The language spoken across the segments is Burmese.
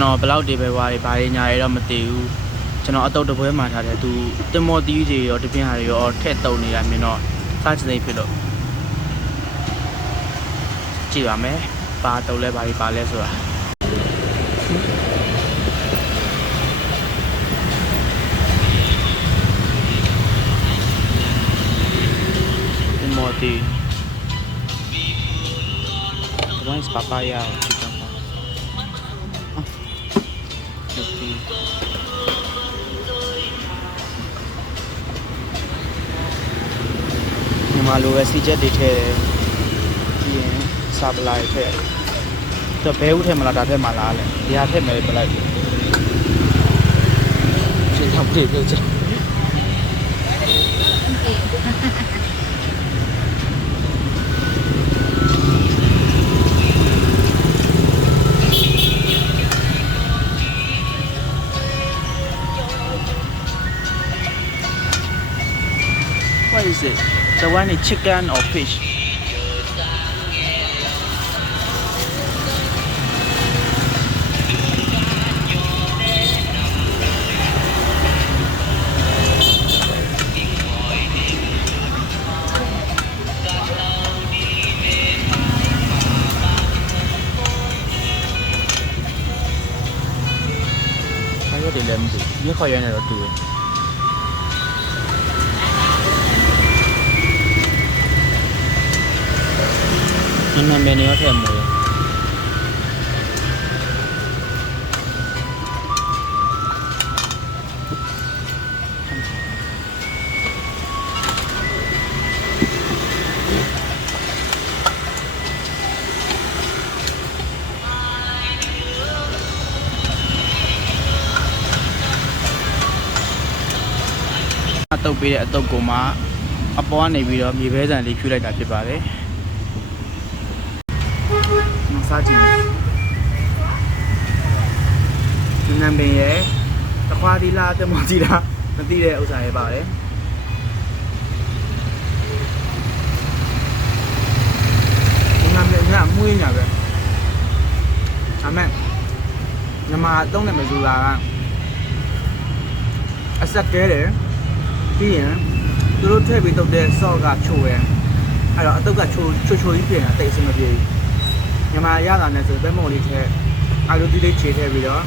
ကျွန်တော်ဘလောက်တွေပဲဝါတွေဘာတွေညာတွေတော့မသိဘူးကျွန်တော်အတုတ်တပွဲမှာထားတယ်သူတင်မော်တီးတွေရောတပြင်းဟာတွေရောထက်တုံနေတာမြင်တော့စားချင်စိတ်ဖြစ်လို့ကြည့်ပါမယ်ပါတုံလဲဘာတွေပါလဲဆိုတာတင်မော်တီးOne is papaya or chicken pie. Okay. မြန်မာလိုပဲစီချက်တွေထည့်တယ်ပြီးရင်စာပလာတွေထည့်တယ်တော့ဘဲဦးထည့်မလားဒါထည့်မလားလဲဒီဟာထည့်မယ်ပြလိုက်ချိန်ထောက်ပြေပြောချင်What is it? The one is chicken or fish? I got the lemon. You call your name or two? Ini menu apa yang mau? Atau beda atau goma apa nih video mie dan review lagi tak cepat deh. စားကြည့်ဒီနံပင်ရဲ့တခွားသီးလားတမော်သီးလားမသိတဲ့ဥစ္စာရဲ့ပါတယ်ဒီနံပင်ကမွေးညာပဲအမေညီမသုံးတယ်မဆိုလားကအဆက်ကဲတယ်ပြီးရင်သူတို့ထည့်ပြီးတုတ်တဲ့ဆော့ကချိုးတယ်အဲ့တော့အတုတ်ကချိုးကြီးပြင်တာတိတ်အဆင်မပြေဘူးမြန်မာရတာနဲ့ဆိုပဲမော်လေးထဲအာလူတီလေးခြေထည့်ပြီးတော့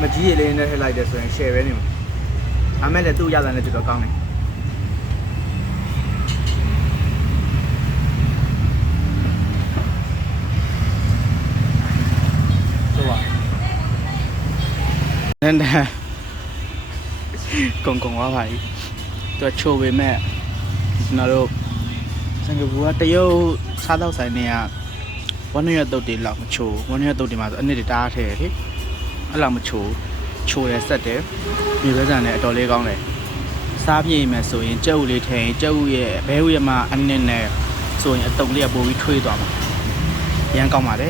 မကြီးရလေးနဲ့ထည့်လိုက်တယ်ဆိုရင် share ပဲနေမှာအမေလည်းသူ့ရတာနဲ့တော်တော်ကောင်းတယ်ဆိုပါနန်းတာကုံဝါပါကြီးသူချိုးပေမဲ့ကျွန်တော်တို့စင်ကာပူကတရုတ်စားတော့ဆိုင်နေရวันนี้ตัวตีหลักมาโชว์วันนี้ตัวตีมาอันนี้ตาเท่ที่อะไรมาโชว์เลยเสร็จเด้มีเพื่อนเนี่ยตัวเล็กก้องเลยซาพี่มาส่วนเจ้าเลยเท่เจ้าเย่เบลเย่มาอันนี้เนี่ยส่วนตรงเรียบบุยช่วยตัวมายังก้องมาเด้